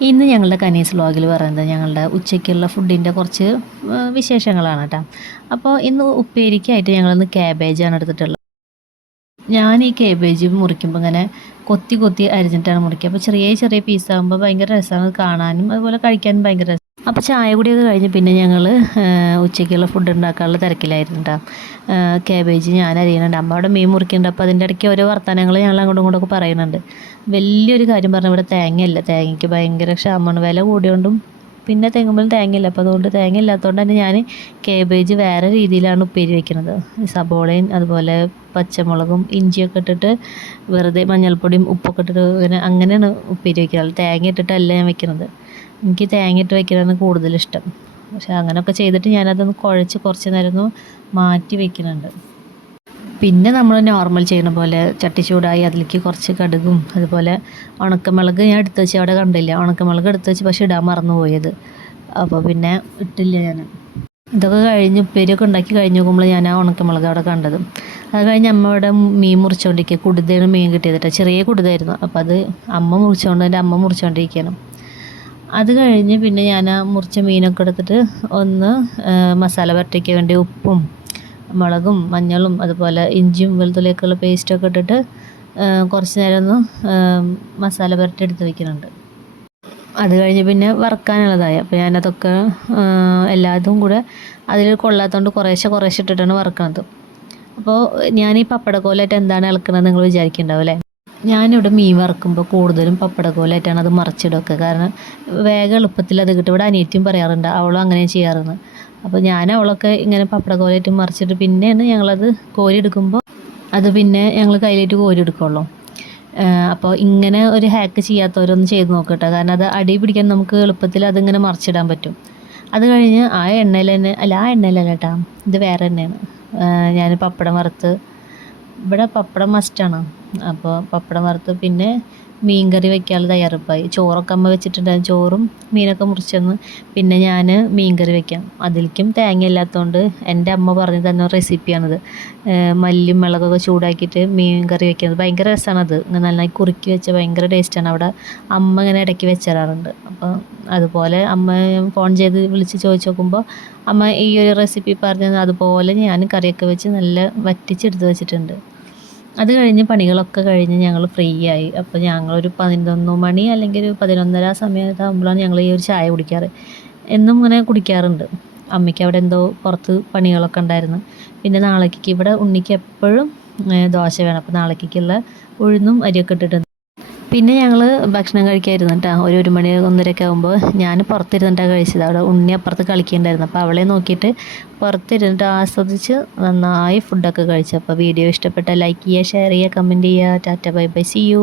ഇന്ന് ഞങ്ങളുടെ കനീസ് വ്ളോഗിൽ പറയുന്നത് ഞങ്ങളുടെ ഉച്ചയ്ക്കുള്ള ഫുഡിന്റെ കുറച്ച് വിശേഷങ്ങളാണ് കേട്ടോ. അപ്പോൾ ഇന്ന് ഉപ്പേരിക്കായിട്ട് ഞങ്ങളിന്ന് ക്യാബേജാണ് എടുത്തിട്ടുള്ളത്. ഞാൻ ഈ കേബേജ് മുറിക്കുമ്പോൾ ഇങ്ങനെ കൊത്തി കൊത്തി അരിഞ്ഞിട്ടാണ് മുറിക്കുക. അപ്പോൾ ചെറിയ ചെറിയ പീസാകുമ്പോൾ ഭയങ്കര രസമാണ്. കാണാനും അതുപോലെ കഴിക്കാനും ഭയങ്കര അപ്പോൾ ചായ കൂടിയൊക്കെ കഴിഞ്ഞ് പിന്നെ ഞങ്ങൾ ഉച്ചയ്ക്കുള്ള ഫുഡ് ഉണ്ടാക്കാനുള്ള തിരക്കിലായിരുന്നു കേട്ടോ കേബേജ് ഞാൻ അരിയുന്നുണ്ട് അമ്മ അവിടെ മീൻ മുറിക്കുന്നുണ്ട്. അപ്പോൾ അതിന്റെ ഇടയ്ക്ക് ഓരോ വർത്തമാനങ്ങൾ ഞങ്ങൾ അങ്ങോട്ടും ഇങ്ങോട്ടൊക്കെ പറയുന്നുണ്ട്. വലിയൊരു കാര്യം പറഞ്ഞാൽ ഇവിടെ തേങ്ങയല്ല. തേങ്ങയ്ക്ക് ഭയങ്കര ക്ഷാമമാണ്. വില കൂടിയോണ്ടും പിന്നെ തെങ്ങുമ്പോൾ തേങ്ങയില്ല. അപ്പോൾ അതുകൊണ്ട് തേങ്ങ ഇല്ലാത്തതുകൊണ്ട് തന്നെ ഞാൻ കേബേജ് വേറെ രീതിയിലാണ് ഉപ്പേരി വെക്കുന്നത് സബോളയും അതുപോലെ പച്ചമുളകും ഇഞ്ചിയൊക്കെ ഇട്ടിട്ട് വെറുതെ മഞ്ഞൾപ്പൊടിയും ഉപ്പൊക്കെ ഇട്ടിട്ട് അങ്ങനെ അങ്ങനെയാണ് ഉപ്പേരി വെക്കുന്നത് തേങ്ങ ഇട്ടിട്ടല്ല ഞാൻ വെക്കുന്നത് എനിക്ക് തേങ്ങ ഇട്ട് കൂടുതലിഷ്ടം. കൂടുതൽ ഇഷ്ടം പക്ഷെ അങ്ങനെയൊക്കെ ചെയ്തിട്ട് ഞാനതൊന്ന് കുഴച്ച് കുറച്ച് നേരം മാറ്റി വെക്കുന്നുണ്ട് പിന്നെ നമ്മൾ നോർമൽ ചെയ്യുന്ന പോലെ ചട്ടി ചൂടായി അതിലേക്ക് കുറച്ച് കടുകും അതുപോലെ ഉണക്കമുളക് ഞാൻ എടുത്തു വെച്ച് അവിടെ കണ്ടില്ല? ഉണക്കമുളക് എടുത്തു വെച്ച് പക്ഷേ ഇടാൻ മറന്നു പോയത് അപ്പോൾ പിന്നെ ഇട്ടില്ല ഞാൻ ഇതൊക്കെ കഴിഞ്ഞ് ഉപ്പേരിയൊക്കെ ഉണ്ടാക്കി കഴിഞ്ഞ് നോക്കുമ്പോൾ ഞാൻ ആ ഉണക്കമുളക് അവിടെ കണ്ടത്. അത് കഴിഞ്ഞ് അമ്മ ഇവിടെ മീൻ മുറിച്ചുകൊണ്ടിരിക്കുക കുടുതയാണ് മീൻ കിട്ടിയത് ചെറിയ കുടുതായിരുന്നു. അപ്പോൾ അത് അമ്മ മുറിച്ചുകൊണ്ട് എന്റെ അമ്മ മുറിച്ചുകൊണ്ടിരിക്കുകയാണ് അത് കഴിഞ്ഞ് പിന്നെ ഞാൻ ആ മുറിച്ച മീനൊക്കെ എടുത്തിട്ട് ഒന്ന് മസാല പരട്ടിക്ക് വേണ്ടി ഉപ്പും മുളകും മഞ്ഞളും അതുപോലെ ഇഞ്ചിയും വെളുത്തുള്ളിയൊക്കെയുള്ള പേസ്റ്റൊക്കെ ഇട്ടിട്ട് കുറച്ച് നേരം ഒന്ന് മസാല പുരട്ടി എടുത്ത് വെക്കുന്നുണ്ട്. അത് കഴിഞ്ഞ് പിന്നെ വറുക്കാനുള്ളതായി. അപ്പോൾ ഞാനതൊക്കെ എല്ലാതും കൂടെ അതിൽ കൊള്ളാത്തതുകൊണ്ട് കുറേശ്ശെ കുറേശ്ശെ ഇട്ടിട്ടാണ് വറുക്കുന്നത് അപ്പോൾ ഞാൻ ഈ പപ്പടക്കോലായിട്ട് എന്താണ് ഇളക്കുന്നത് നിങ്ങൾ വിചാരിക്കുന്നുണ്ടാവും അല്ലേ? ഞാനിവിടെ മീൻ വറക്കുമ്പോൾ കൂടുതലും പപ്പടക്കോലായിട്ടാണ് അത് മറിച്ചിടൊക്കെ കാരണം വേഗം എളുപ്പത്തിൽ അത് കിട്ടും. ഇവിടെ അനിയത്തിയും പറയാറുണ്ട് അവളും അങ്ങനെ ചെയ്യാറുണ്ട് അപ്പോൾ ഞാൻ അവളൊക്കെ ഇങ്ങനെ പപ്പടക്കോലായിട്ട് മറിച്ചിട്ട് പിന്നെയാണ് ഞങ്ങളത് കോരി എടുക്കുമ്പോൾ അത് പിന്നെ ഞങ്ങൾ കയ്യിലേറ്റ് കോരി എടുക്കുള്ളൂ അപ്പോൾ ഇങ്ങനെ ഒരു ഹാക്ക് ചെയ്യാത്തവരൊന്ന് ചെയ്ത് നോക്കട്ടെ. കാരണം അത് അടി പിടിക്കാൻ നമുക്ക് എളുപ്പത്തിൽ അതിങ്ങനെ മറിച്ചിടാൻ പറ്റും. അത് കഴിഞ്ഞ് ആ എണ്ണയിൽ തന്നെ അല്ല ആ എണ്ണയിലല്ല കേട്ടോ ഇത് വേറെ എണ്ണയാണ്. ഞാൻ പപ്പടം വറുത്ത് ഇവിടെ പപ്പടം മസ്റ്റാണ് അപ്പോൾ പപ്പടം വറുത്ത് പിന്നെ മീൻ കറി വെക്കാനുള്ള തയ്യാറെടുപ്പായി. ചോറൊക്കെ അമ്മ വെച്ചിട്ടുണ്ടായിരുന്നു. ചോറും മീനൊക്കെ മുറിച്ചെന്ന് പിന്നെ ഞാൻ മീൻ കറി വെക്കാം. അതിലേക്കും തേങ്ങ ഇല്ലാത്തതുകൊണ്ട് എന്റെ അമ്മ പറഞ്ഞു തന്ന റെസിപ്പിയാണിത്. മല്ലിയും മുളകൊക്കെ ചൂടാക്കിയിട്ട് മീൻ കറി വെക്കുന്നത് ഭയങ്കര രസമാണത് ഇങ്ങനെ നന്നായി കുറുക്കി വെച്ച ഭയങ്കര ടേസ്റ്റാണ്. അവിടെ അമ്മ ഇങ്ങനെ ഇടയ്ക്ക് വെച്ചരാറുണ്ട്. അപ്പോൾ അതുപോലെ അമ്മ ഫോൺ ചെയ്ത് വിളിച്ച് ചോദിച്ച് നോക്കുമ്പോൾ അമ്മ ഈ ഒരു റെസിപ്പി പറഞ്ഞത് അതുപോലെ ഞാൻ കറിയൊക്കെ വെച്ച് നല്ല വറ്റിച്ചെടുത്ത് വെച്ചിട്ടുണ്ട്. അത് കഴിഞ്ഞ് പണികളൊക്കെ കഴിഞ്ഞ് ഞങ്ങൾ ഫ്രീ ആയി. അപ്പോൾ ഞങ്ങളൊരു പതിനൊന്ന് മണി അല്ലെങ്കിൽ ഒരു പതിനൊന്നര സമയത്താകുമ്പോഴാണ് ഞങ്ങൾ ഈ ഒരു ചായ കുടിക്കാറ്. എന്നും ഇങ്ങനെ കുടിക്കാറുണ്ട്. അമ്മയ്ക്ക് അവിടെ എന്തോ പുറത്ത് പണികളൊക്കെ ഉണ്ടായിരുന്നു. പിന്നെ നാളേക്ക് ഇവിടെ ഉണ്ണിക്ക് എപ്പോഴും ദോശ വേണം. അപ്പോൾ നാളേക്കുള്ള ഉഴുന്നും അരിയൊക്കെ ഇട്ടിട്ടുണ്ട്. പിന്നെ ഞങ്ങൾ ഭക്ഷണം കഴിക്കായിരുന്നു കേട്ടോ ഒരു ഒരു മണി ഒന്നരയൊക്കെ ആകുമ്പോൾ ഞാൻ പുറത്തിരുന്നിട്ടാണ് കഴിച്ചത്. അവിടെ ഉണ്ണി അപ്പുറത്ത് കളിക്കുന്നുണ്ടായിരുന്നു അപ്പോൾ അവളെ നോക്കിയിട്ട് പുറത്തിരുന്നിട്ട് ആസ്വദിച്ച് നന്നായി ഫുഡൊക്കെ കഴിച്ചു. അപ്പോൾ വീഡിയോ ഇഷ്ടപ്പെട്ട ലൈക്ക് ചെയ്യുക ഷെയർ ചെയ്യുക കമന്റ് ചെയ്യുക. Tata bye bye see you